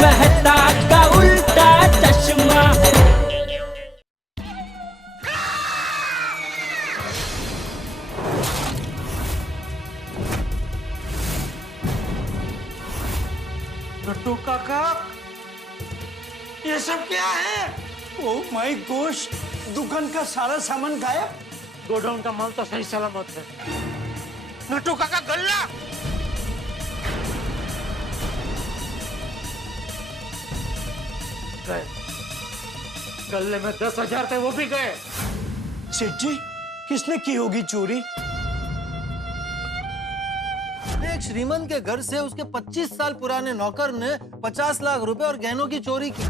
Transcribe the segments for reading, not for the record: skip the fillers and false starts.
मेहता का उल्टा चश्मा। नट्टू काका, ये सब क्या है? ओह माय गॉश, दुकान का सारा सामान गायब। गोडाउन का माल तो सही सलामत है। नट्टू काका, गल्ला गए। गल्ले में 10,000 थे, वो भी गए। सेठ जी, किसने की होगी चोरी? एक श्रीमंत के घर से उसके 25 साल पुराने नौकर ने 50 लाख रुपए और गहनों की चोरी की।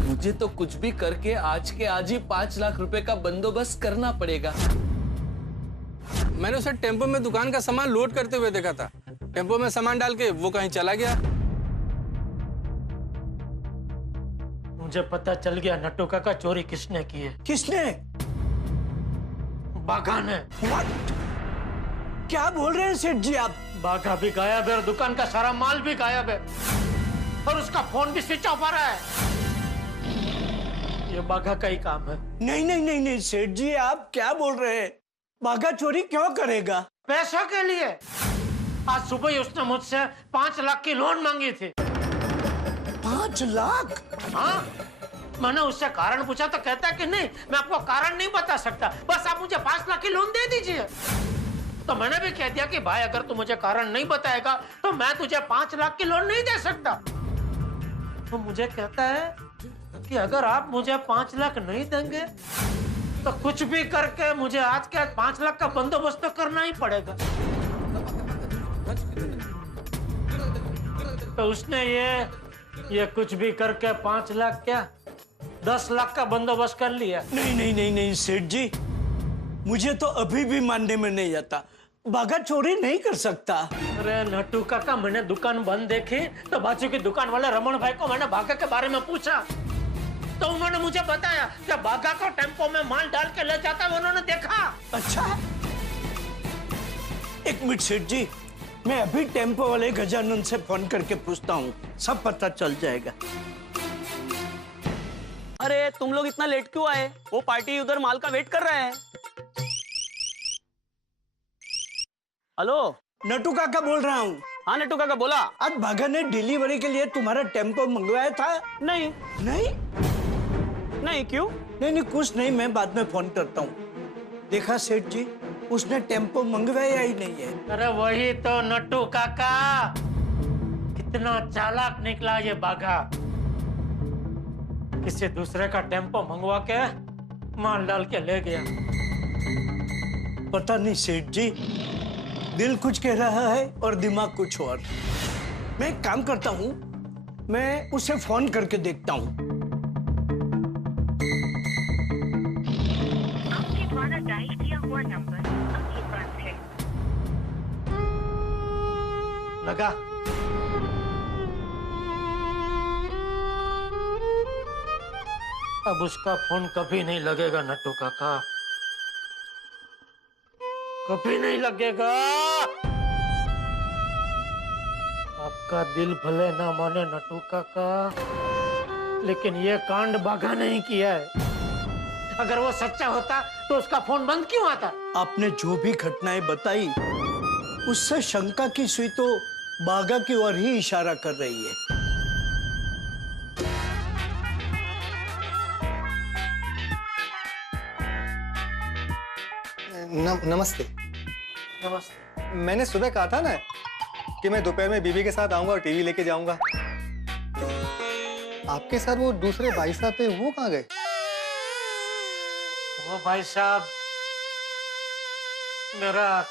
मुझे तो कुछ भी करके आज के आज ही 5 लाख रुपए का बंदोबस्त करना पड़ेगा। मैंने उसे टेम्पो में दुकान का सामान लोड करते हुए देखा था। टेम्पो में सामान डाल के वो कहीं चला गया। मुझे पता चल गया नट्टू काका, चोरी किसने की है। किसने? बाघा ने। What? क्या बोल रहे हैं सेठ जी आप? बाघा भी गायब है और दुकान का सारा माल भी गायब है और उसका फोन भी स्विच ऑफ आ रहा है। ये बाघा का ही काम है। नहीं नहीं नहीं नहीं सेठ जी, आप क्या बोल रहे हैं? बाघा चोरी क्यों करेगा? पैसों के लिए। आज सुबह ही उसने मुझसे 5 लाख की लोन मांगी थी। 5 लाख? हाँ, मैंने उससे कारण पूछा तो कहता है कि नहीं, मैं आपको कारण नहीं बता सकता, बस आप मुझे 5 लाख की लोन दे दीजिए। तो मैंने भी कह दिया कि भाई अगर तू मुझे कारण नहीं बताएगा तो मैं तुझे 5 लाख की लोन नहीं दे सकता। तो मुझे कहता है कि अगर आप मुझे 5 लाख नहीं देंगे तो कुछ भी करके मुझे आज के आज 5 लाख का बंदोबस्त तो करना ही पड़ेगा। तो उसने ये कुछ भी करके 5 लाख क्या 10 लाख का बंदोबस्त कर लिया। नहीं नहीं नहीं नहीं सेठ जी, मुझे तो अभी भी मानने में नहीं आता। बाघा चोरी नहीं कर सकता। अरे नट्टू काका, मैंने दुकान बंद देखी तो बाजू की दुकान वाले रमन भाई को मैंने बाघा के बारे में पूछा तो उन्होंने मुझे बताया कि बाघा को टेम्पो में माल डाल के ले जाता है, उन्होंने देखा। अच्छा, एक मिनट सेठ जी, मैं अभी टेम्पो वाले गजानन से फोन करके पूछता हूँ, सब पता चल जाएगा। अरे तुम लोग इतना लेट क्यों आए? वो पार्टी उधर माल का वेट कर रहा है। हेलो, नट्टू काका बोल रहा हूँ। हाँ नट्टू काका बोला। आज बाघा ने डिलीवरी के लिए तुम्हारा टेम्पो मंगवाया था? नहीं नहीं नहीं, क्यों? नहीं नहीं कुछ नहीं, मैं बाद में फोन करता हूँ। देखा सेठ जी, उसने टेम्पो मंगवाया ही नहीं है। अरे वही तो नट्टू काका, कितना चालाक निकला ये बाघा। किसी दूसरे का टेम्पो मंगवा के माल डाल के ले गया। पता नहीं सेठ जी, दिल कुछ कह रहा है और दिमाग कुछ और। मैं एक काम करता हूँ, मैं उसे फोन करके देखता हूँ। आपके द्वारा डायल किया हुआ नंबर अभी बंद है। लगा। अब उसका फोन कभी नहीं लगेगा नट्टू काका, कभी नहीं लगेगा। आपका दिल भले ना माने नट्टू काका, लेकिन ये कांड बाघा नहीं किया है। अगर वो सच्चा होता तो उसका फोन बंद क्यों आता? आपने जो भी घटनाएं बताई, उससे शंका की सुई तो बाघा की ओर ही इशारा कर रही है। नमस्ते। नमस्ते। मैंने सुबह कहा था ना कि मैं दोपहर में बीवी के साथ आऊंगा और टीवी लेके जाऊंगा। आपके साथ वो दूसरे भाई साहब थे, वो कहाँ गए? वो भाई साहब मेरा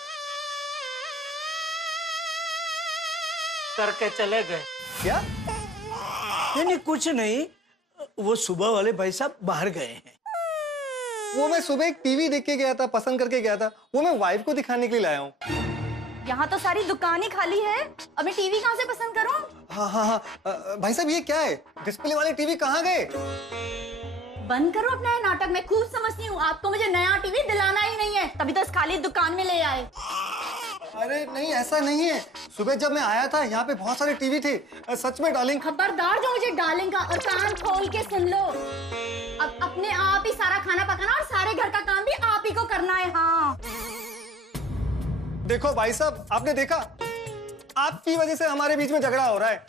करके चले गए। क्या? नहीं नहीं कुछ नहीं, वो सुबह वाले भाई साहब बाहर गए हैं। वो मैं सुबह एक टीवी देख के गया था, पसंद करके गया था, वो मैं वाइफ को दिखाने के लिए लाया हूँ। यहाँ तो सारी दुकानें खाली है, अब मैं टीवी कहाँ से पसंद करूँ? हाँ हाँ हाँ, भाई साहब ये क्या है? डिस्प्ले वाले टीवी कहाँ गए? बंद करो अपना ये नाटक, मैं खूब समझती हूँ। आपको मुझे नया टीवी दिलाना ही नहीं है, तभी तो इस खाली दुकान में ले आए। अरे नहीं, ऐसा नहीं है। सुबह जब मैं आया था यहाँ पे बहुत सारे टीवी थे। सच में डार्लिंग। खबरदार जो मुझे डार्लिंग का, और कान खोल के सुन लो। अब अपने आप ही सारा खाना पकाना और सारे घर का काम भी आप ही को करना है। हाँ देखो भाई साहब, आपने देखा, आपकी वजह से हमारे बीच में झगड़ा हो रहा है।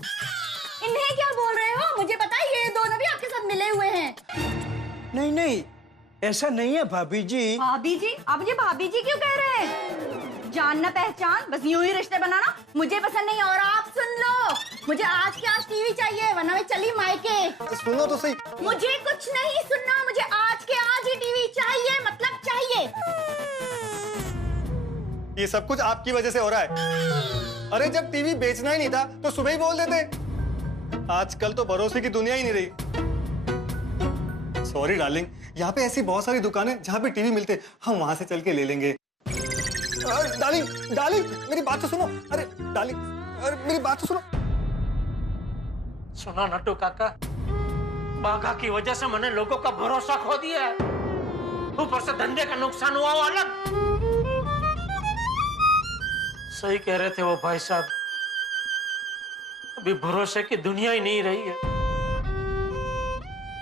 इन्हें क्या बोल रहे हो? मुझे पता है ये दोनों भी आपके साथ मिले हुए हैं। नहीं नहीं, ऐसा नहीं है भाभी जी। भाभी जी? आप मुझे भाभी जी क्यों कह रहे हैं? जानना पहचान, बस यूं ही रिश्ते बनाना मुझे पसंद नहीं है। और आप सुन लो, मुझे आज के आज टीवी चाहिए, वरना मैं चली मायके। सुनो तो सही। मुझे कुछ नहीं सुनना, मुझे आज के आज ही टीवी चाहिए, मतलब चाहिए। ये सब कुछ आपकी वजह से हो रहा है। अरे जब टीवी बेचना ही नहीं था तो सुबह ही बोल देते। आजकल तो भरोसे की दुनिया ही नहीं रही। सॉरी डार्लिंग, यहाँ पे ऐसी बहुत सारी दुकानें जहाँ पे टीवी मिलते, हम वहां से चल के ले लेंगे। डार्लिंग डार्लिंग मेरी बात तो सुनो। अरे डार्लिंग, अरे मेरी बात तो सुनो। सुना नट्टू काका, बाघा की वजह से मैंने लोगों का भरोसा खो दिया है। ऊपर से धंधे का नुकसान हुआ वो अलग। सही कह रहे थे वो भाई साहब, अभी भरोसे की दुनिया ही नहीं रही है।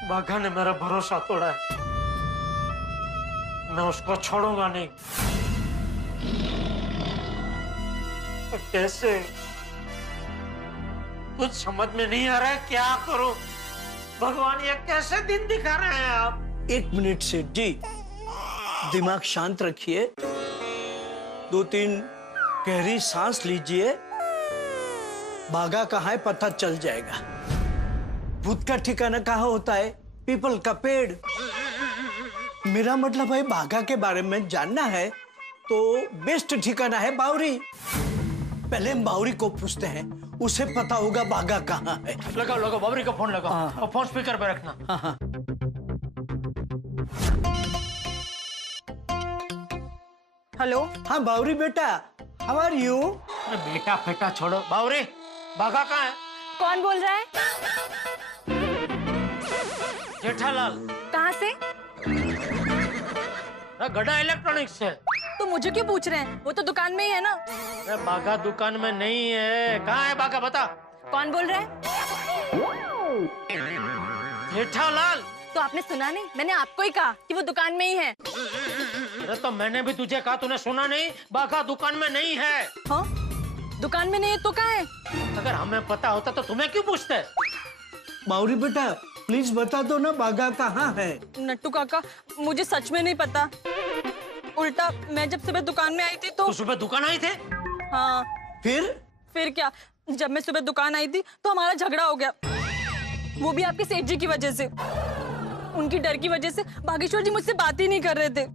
बाघा ने मेरा भरोसा तोड़ा है, मैं उसको छोड़ूंगा नहीं। तो कैसे? कुछ समझ में नहीं आ रहा है, क्या करूं? भगवान ये कैसे दिन दिखा रहे हैं आप? 1 मिनट सेठ जी, दिमाग शांत रखिए, 2-3 गहरी सांस लीजिए। बाघा कहाँ है पता चल जाएगा। भूत का ठिकाना कहाँ होता है? पीपल का पेड़। मेरा मतलब है बाघा के बारे में जानना है तो बेस्ट ठिकाना है बावरी। पहले हम बावरी को पूछते हैं, उसे पता होगा बाघा कहाँ है। लगाओ लगाओ, बावरी का फोन लगाओ। हाँ। और फोन स्पीकर पे रखना। हाँ हाँ। हेलो। हाँ बावरी बेटा, हाउ आर यू? अरे बेटा फेटा छोड़ो, बावरी बाघा कहाँ है? कौन बोल रहा है? जेठालाल। कहाँ से? गड़ा इलेक्ट्रॉनिक्स से। तो मुझे क्यों पूछ रहे हैं? वो तो दुकान में ही है ना। अरे बाघा दुकान में नहीं है। कहाँ है बाघा, बता। कौन बोल रहा है? जेठालाल। तो आपने सुना नहीं? मैंने आपको ही कहा कि वो दुकान में ही है। अरे तो मैंने भी तुझे कहा, तूने सुना नहीं? बाघा दुकान में नहीं है। हाँ? दुकान में नहीं है तो कहाँ है? अगर हमें पता होता तो तुम्हें क्यों पूछते? बावरी बेटा प्लीज बता दो ना बाघा कहाँ है। नट्टू काका, मुझे सच में नहीं पता। उल्टा मैं जब सुबह दुकान में आई थी तो सुबह दुकान आई थे? हाँ। फिर क्या, जब मैं सुबह दुकान आई थी तो हमारा झगड़ा हो गया, वो भी आपके सेठ जी की वजह से। उनकी डर की वजह से बागेश्वर जी मुझसे बात ही नहीं कर रहे थे।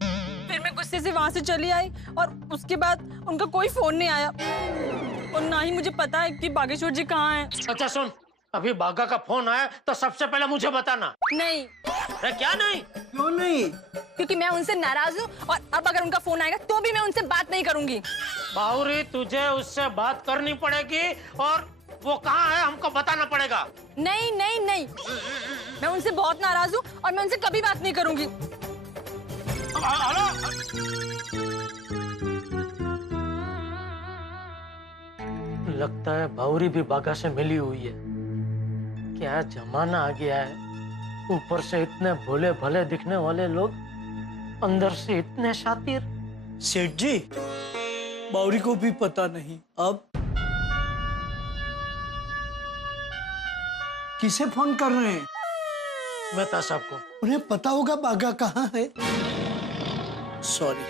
फिर मैं गुस्से से वहां से चली आई और उसके बाद उनका कोई फोन नहीं आया और ना ही मुझे पता है कि बागेश्वर जी कहाँ हैं। अच्छा सुन, अभी बाघा का फोन आया तो सबसे पहले मुझे बताना। नहीं। अरे क्या नहीं? क्यों नहीं? क्योंकि मैं उनसे नाराज हूँ और अब अगर उनका फोन आएगा तो भी मैं उनसे बात नहीं करूंगी। बावरी तुझे उससे बात करनी पड़ेगी और वो कहाँ है हमको बताना पड़ेगा। नहीं नहीं नहीं, मैं उनसे बहुत नाराज हूँ और मैं उनसे कभी बात नहीं करूंगी। हेलो, लगता है बावरी भी बाघा से मिली हुई है। क्या जमाना आ गया है, ऊपर से इतने भोले भले दिखने वाले लोग, अंदर से इतने शातिर। सेठ जी, बावरी को भी पता नहीं। अब किसे फोन कर रहे हैं? मेहता साहब को। उन्हें पता होगा बाघा कहाँ है। सॉरी।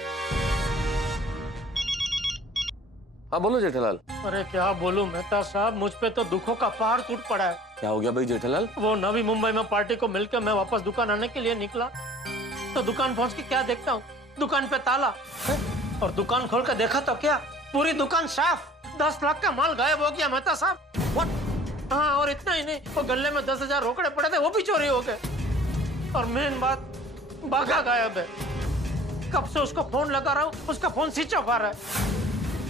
हाँ बोलो जेठालाल। अरे क्या बोलूं मेहता साहब, मुझ पे तो दुखों का पहाड़ टूट पड़ा है। क्या हो गया भाई जेठालाल? वो नवी मुंबई में पार्टी को मिलकर मैं वापस दुकान आने के लिए निकला तो दुकान पहुंच के क्या देखता हूँ, दुकान पे ताला है? और दुकान खोल कर देखा तो क्या, पूरी दुकान साफ। 10 लाख का माल गायब हो गया मेहता साहब। व्हाट? हाँ, और इतना ही नहीं, वो गले में 10,000 रोकड़े पड़े थे, वो भी चोरी हो गए। और मेन बात, बाघा गायब है। कब से उसको फोन लगा रहा हूँ, उसका फोन स्विच ऑफ आ रहा है।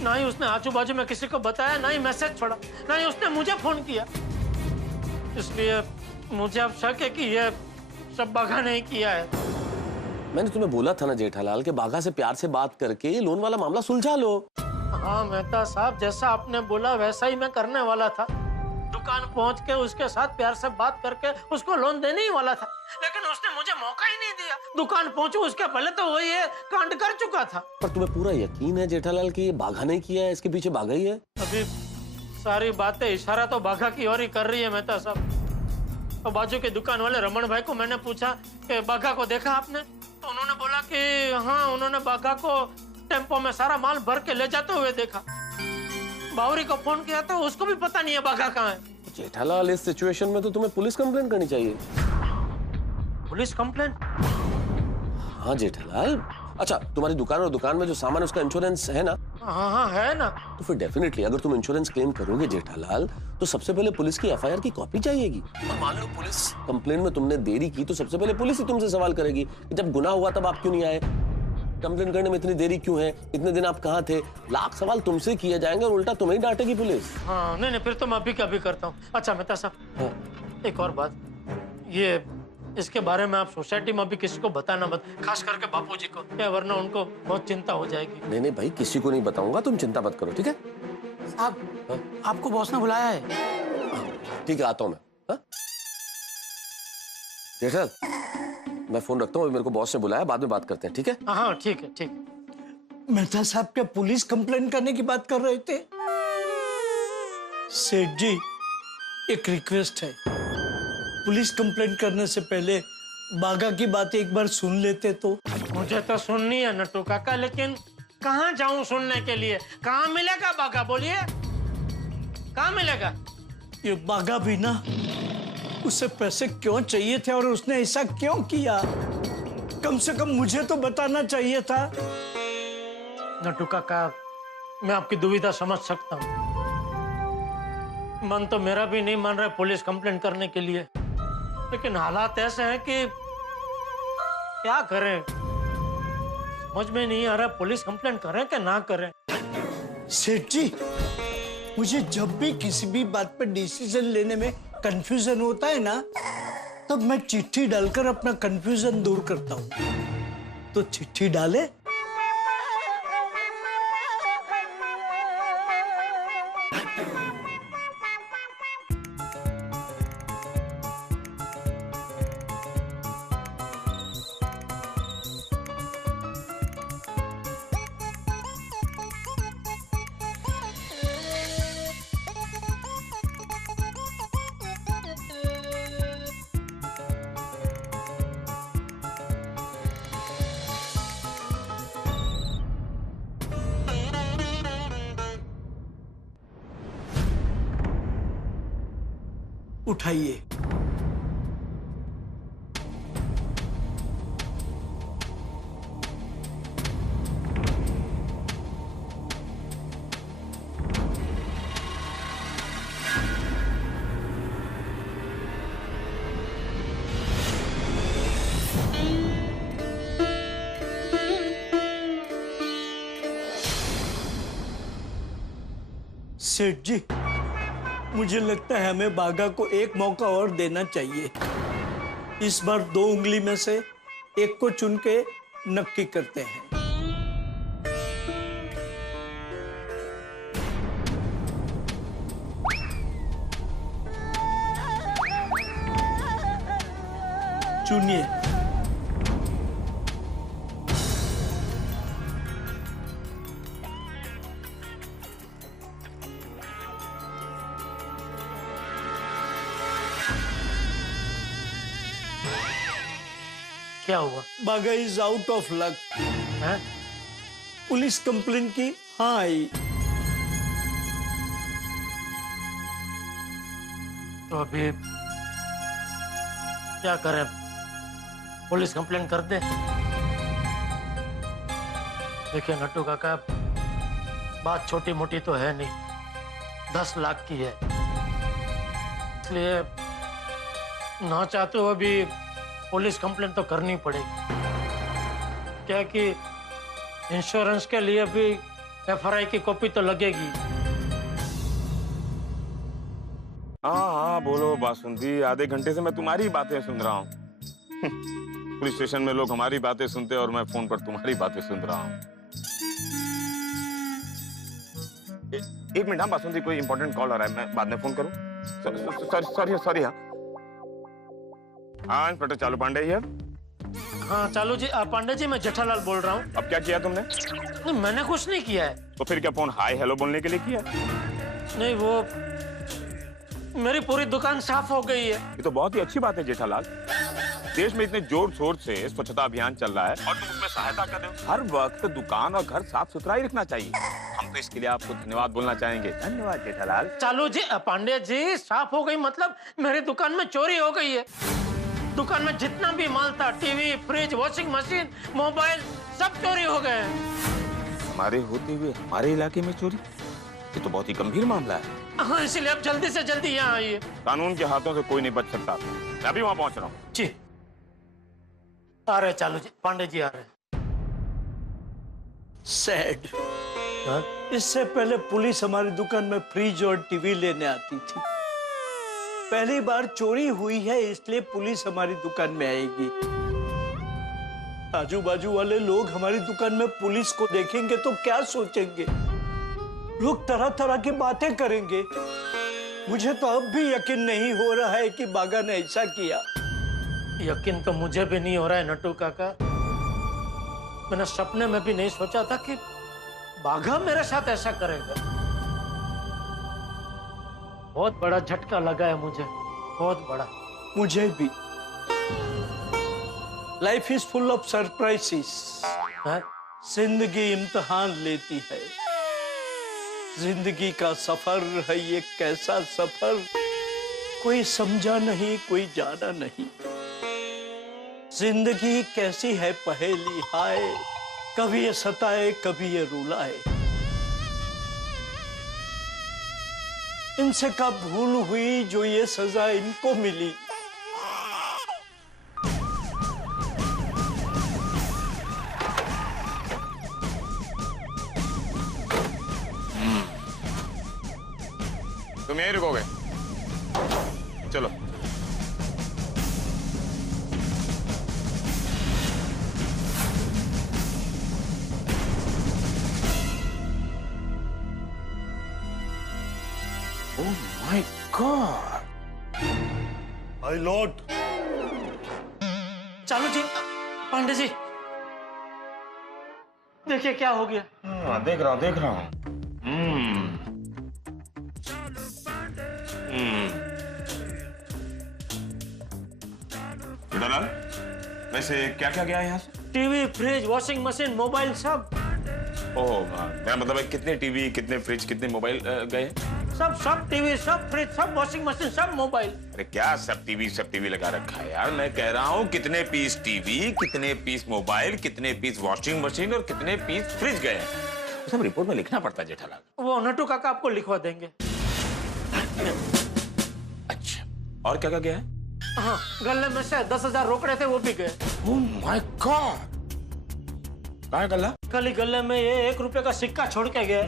ना ही उसने आजू बाजू में किसी को बताया, ना ही मैसेज छोड़ा, ना ही उसने मुझे फोन किया। इसलिए मुझे अब शक है कि ये सब बाघा ने ही किया है। मैंने तुम्हें बोला था ना जेठालाल कि बाघा से प्यार से बात करके ये लोन वाला मामला सुलझा लो। हाँ मेहता साहब, जैसा आपने बोला वैसा ही मैं करने वाला था। दुकान पहुंच के उसके साथ प्यार से बात करके उसको लोन देने ही वाला था, लेकिन उसने मुझे मौका ही नहीं दिया। दुकान पहुंचू उसके पहले तो वही है कांड कर चुका था। पर तुम्हें पूरा यकीन है जेठालाल कि ये बाघा नहीं किया है, इसके पीछे बाघा ही है? अभी सारी बातें इशारा तो बाघा की ओर ही कर रही है मेहता साहब। तो बाजू के दुकान वाले रमन भाई को मैंने पूछा कि बाघा को देखा आपने? तो उन्होंने बोला कि हाँ, उन्होंने बाघा को टेम्पो में सारा माल भर के ले जाते हुए देखा। बावरी को फोन किया तो उसको भी पता नहीं है बाघा कहाँ है। जेठालाल, इस सिचुएशन में तो तुम्हें पुलिस कंप्लेंट करनी चाहिए। Police complaint? हाँ जेठालाल। अच्छा, तुम्हारी दुकान और दुकान में जो सामान उसका इंश्योरेंस है ना? हाँ हाँ है ना। तो फिर डेफिनेटली अगर तुम इंश्योरेंस क्लेम करोगे जेठालाल, तो सबसे पहले पुलिस की एफआईआर की कॉपी चाहिएगी। और मान लो पुलिस कंप्लेंट में तुमने देरी की तो सबसे पहले पुलिस ही तुमसे सवाल करेगी कि जब गुनाह हुआ तब आप क्यों नहीं आए, कंप्लेंट करने में इतनी देरी क्यों है, इतने दिन आप कहाँ थे। लाख सवाल तुमसे किए जाएंगे और उल्टा तुम्हें ही डांटेगी पुलिस। हाँ नहीं नहीं, फिर तो मैं अभी का भी करता हूँ। अच्छा मेहता साहब, हाँ। एक और बात, ये इसके बारे में आप सोसाइटी में अभी किसी को बताना मत, खास करके बापूजी को, क्या वरना उनको बहुत चिंता हो जाएगी। नहीं नहीं भाई, किसी को नहीं बताऊंगा, तुम चिंता मत करो, ठीक है? साहब, आपको बॉस ने बुलाया है। ठीक है, आता हूँ मैं। हाँ? जेठालाल, मैं फोन रखता हूँ, मेरे को बॉस ने बुलाया, बाद में बात करते हैं, ठीक है? हाँ ठीक है, ठीक। मेहता साहब क्या पुलिस कंप्लेंट करने की बात कर रहे थे? सेठ जी, एक रिक्वेस्ट है, पुलिस कंप्लेंट करने से पहले बाघा की बातें एक बार सुन लेते तो। मुझे तो सुननी है नट्टू काका, लेकिन कहाँ जाऊं सुनने के लिए? कहाँ मिलेगा बाघा, बोलिए कहाँ मिलेगा? ये बाघा भी ना, उसे पैसे क्यों चाहिए थे और उसने ऐसा क्यों किया, कम से कम मुझे तो बताना चाहिए था। नट्टू काका, मैं आपकी दुविधा समझ सकता हूँ। मन तो मेरा भी नहीं मान रहा है पुलिस कंप्लेंट करने के लिए, लेकिन हालात ऐसे हैं कि क्या करें, समझ में नहीं आ रहा पुलिस कंप्लेंट करें कि ना करें। सेठ जी, मुझे जब भी किसी भी बात पर डिसीजन लेने में कंफ्यूजन होता है ना, तब मैं चिट्ठी डालकर अपना कंफ्यूजन दूर करता हूँ। तो चिट्ठी डाले। उठाइए। सेठ जी, मुझे लगता है हमें बाघा को एक मौका और देना चाहिए। इस बार 2 उंगली में से एक को चुन के नक्की करते हैं। चुनिए। क्या हुआ? बाघा इज आउट ऑफ लक। है? पुलिस कंप्लेंट की हाँ आई। तो अभी क्या करें, पुलिस कंप्लेंट कर दे? देखिए नट्टू काका, बात छोटी मोटी तो है नहीं, 10 लाख की है, इसलिए ना चाहते हुए भी पुलिस कंप्लेंट तो करनी पड़ेगी। क्या कि इंश्योरेंस के लिए भी एफआरआई की कॉपी तो लगेगी। हाँ हाँ बोलो बासुंती, आधे घंटे से मैं तुम्हारी बातें सुन रहा हूँ। पुलिस स्टेशन में लोग हमारी बातें सुनते और मैं फोन पर तुम्हारी बातें सुन रहा हूँ। एक मिनट, हाँ बासुंदी, कोई इंपॉर्टेंट कॉल आ रहा है, मैं बाद में फोन करूं? सॉरी हाँ इंस्पेक्टर चालू पांडे ही है। हाँ चालू जी, पांडे जी, मैं जेठालाल बोल रहा हूँ। अब क्या किया तुमने? नहीं, मैंने कुछ नहीं किया है। तो फिर क्या फोन हाय हेलो बोलने के लिए किया? नहीं, वो मेरी पूरी दुकान साफ हो गई है। ये तो बहुत ही अच्छी बात है जेठालाल। देश में इतने जोर शोर से स्वच्छता अभियान चल रहा है और तुम उसमें सहायता कर रहे हो। हर वक्त दुकान और घर साफ सुथरा ही रखना चाहिए। हम तो इसके लिए आपको धन्यवाद बोलना चाहेंगे। धन्यवाद जेठालाल। चालू जी, पांडे जी, साफ हो गई मतलब मेरी दुकान में चोरी हो गई है। दुकान में जितना भी माल था, TV, fridge, washing machine, mobile, सब चोरी हो गए हैं। हमारे होते हुए हमारे इलाके में चोरी? ये तो बहुत ही गंभीर मामला है। हाँ, इसलिए अब जल्दी से जल्दी यहाँ आइए। कानून के हाथों से कोई नहीं बच सकता। मैं अभी वहां पहुंच रहा हूँ। जी आ रहे चालू जी, पांडे जी आ रहे। सैड। इससे पहले पुलिस हमारी दुकान में फ्रिज और टीवी लेने आती थी। पहली बार चोरी हुई है, इसलिए पुलिस हमारी दुकान में आएगी। आजू बाजू वाले लोग हमारी दुकान में पुलिस को देखेंगे तो क्या सोचेंगे? लोग तरह तरह की बातें करेंगे। मुझे तो अब भी यकीन नहीं हो रहा है कि बागा ने ऐसा किया। यकीन तो मुझे भी नहीं हो रहा है नट्टू काका। मैंने सपने में भी नहीं सोचा था कि बाघा मेरे साथ ऐसा करेगा। बहुत बड़ा झटका लगा है मुझे, बहुत बड़ा। मुझे भी। Life is full of surprises. जिंदगी इम्तिहान लेती है। जिंदगी का सफर है ये कैसा सफर, कोई समझा नहीं, कोई जाना नहीं। जिंदगी कैसी है पहेली, हाय, कभी ये सताए कभी ये रुलाए। इनसे कब भूल हुई जो ये सजा इनको मिली। तुम यहीं रुकोगे? चलो। Oh my God! My lord! चालू जी, पांडे जी, देखिए क्या हो गया। हाँ, देख रहा हूँ। जेठालाल, वैसे क्या क्या गया है यहाँ से? TV, fridge, washing machine, mobile, सब। ओह, मेरा मतलब है कितने टीवी, कितने फ्रिज, कितने मोबाइल गए? सब टीवी, सब फ्रिज, सब वॉशिंग मशीन, सब मोबाइल। अरे क्या सब टीवी लगा रखा है यार? मैं कह रहा हूँ कितने पीस टीवी, कितने पीस मोबाइल, कितने पीस वॉशिंग मशीन और कितने पीस फ्रिज गए? सब रिपोर्ट में लिखना पड़ता है जेठालाल। वो नट्टू काका आपको लिखवा देंगे। अच्छा, और क्या क्या गया है? हाँ, गले में से 10,000 रोकड़े थे, वो भी गए। Oh my God! कहाँ है गल्ला? कल ही गले में ये 1 रुपए का सिक्का छोड़ के गए।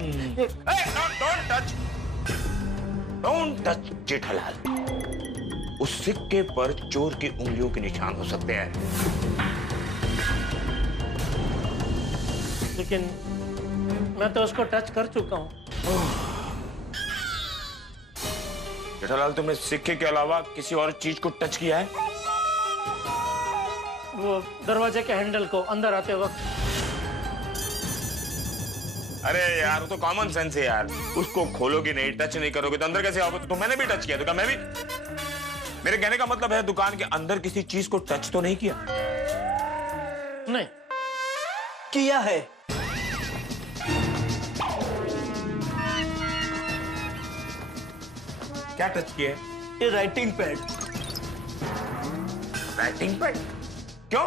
Don't touch Jethalal. उस सिक्के पर चोर की उंगलियों के निशान हो सकते हैं। लेकिन मैं तो उसको टच कर चुका हूँ। जेठालाल, तुमने सिक्के के अलावा किसी और चीज को टच किया है? वो दरवाजे के हैंडल को अंदर आते वक्त। अरे यार, वो तो कॉमन सेंस है यार। उसको खोलोगे नहीं, टच नहीं करोगे तो अंदर कैसे आओगे? तो मैंने भी टच किया तो क्या मैं भी? मेरे कहने का मतलब है दुकान के अंदर किसी चीज को टच तो नहीं किया? नहीं किया है। क्या टच किया? ये राइटिंग पैड। Writing pad? क्यों?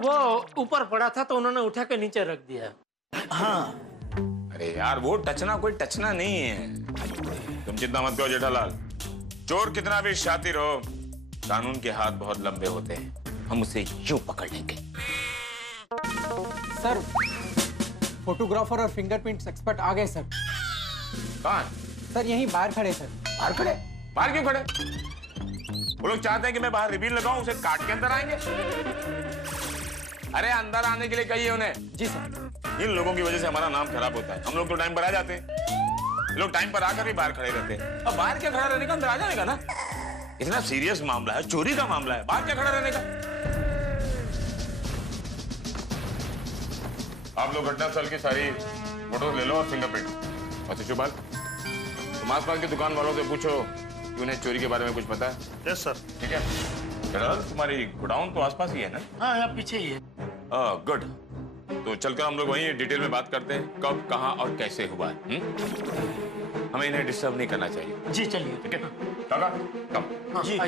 वो ऊपर पड़ा था तो उन्होंने उठा के नीचे रख दिया। हाँ। अरे यार, वो टचना कोई टचना नहीं है। तुम चिंता मत करो जेठालाल। चोर कितना भी शातिर हो, कानून के हाथ बहुत लंबे होते हैं। हम उसे यूं पकड़ लेंगे। सर, फोटोग्राफर और फिंगरप्रिंट्स एक्सपर्ट आ गए सर। कहाँ? सर यहीं बाहर खड़े सर। बाहर खड़े? बाहर क्यों खड़े? वो लोग चाहते हैं कि मैं बाहर रिबीन लगाऊं, उसे काट के अंदर आएंगे। अरे अंदर आने के लिए कहिए उन्हें। जी सर। इन लोगों की वजह से हमारा नाम खराब होता है। हम लोग तो टाइम पर आ जाते हैं, ये लोग टाइम पर आकर भी बाहर खड़े रहते हैं। अब बाहर क्या खड़ा रहने का, अंदर आ जाने का ना। इतना सीरियस मामला है, चोरी का मामला है, बाहर क्या खड़ा रहने का। आप लोग घटनास्थल की सारी फोटो ले लो और फिंगरप्रिंट। और शिशुपाल, तुम आसपास की दुकान वालों से पूछो कि उन्हें चोरी के बारे में कुछ पता है। Yes sir. ठीक है, जेठालाल तुम्हारी गोडाउन तो आसपास ही है ना? हाँ, यहाँ पीछे ही है। गुड, तो चलकर हम लोग वहीं डिटेल में बात करते हैं, कब, कहाँ और कैसे हुआ है। हमें इन्हें डिस्टर्ब नहीं करना चाहिए। जी चलिए। ठीक है काका, कम। हाँ, जी।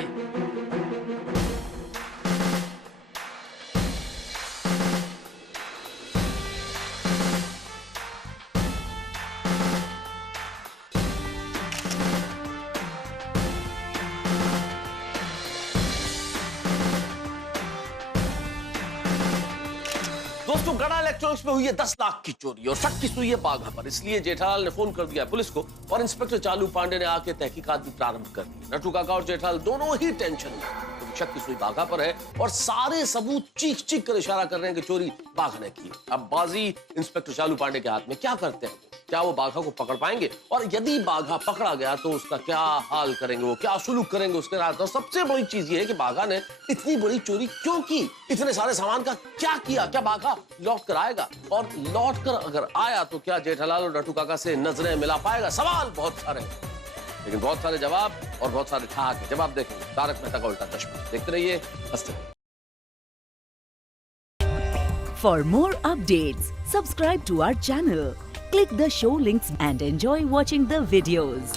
दोस्तों, गड़ा इलेक्ट्रॉनिक्स में हुई है 10 लाख की चोरी और शक की सुई है बाघा पर। इसलिए जेठालाल ने फोन कर दिया पुलिस को और इंस्पेक्टर चालू पांडे ने आके तहकीकात भी प्रारंभ कर दी। नटू काका और जेठालाल दोनों ही टेंशन में, तो शक की सुई बाघा पर है और सारे सबूत चीख चीख कर इशारा कर रहे हैं कि चोरी बाघा ने की। अब बाजी इंस्पेक्टर चालू पांडे के हाथ में। क्या करते हैं, क्या वो बाघा को पकड़ पाएंगे? और यदि बाघा पकड़ा गया तो उसका क्या हाल करेंगे, वो क्या सुलूक करेंगे उसके साथ? और सबसे बड़ी चीज ये है कि बाघा ने इतनी बड़ी चोरी क्यों की, इतने सारे सामान का क्या किया? क्या बाघा लौट कर आएगा? और लौट कर अगर आया तो क्या जेठालाल और नटू काका से नजरें मिला पाएगा? सवाल बहुत सारे हैं, लेकिन बहुत सारे जवाब और बहुत सारे ठहाके। जवाब देखेंगे तारक मेहता का उल्टा चश्मा। देखते रहिए, हंसते रहिए। For more updates, subscribe to our channel, click the show links and enjoy watching the videos.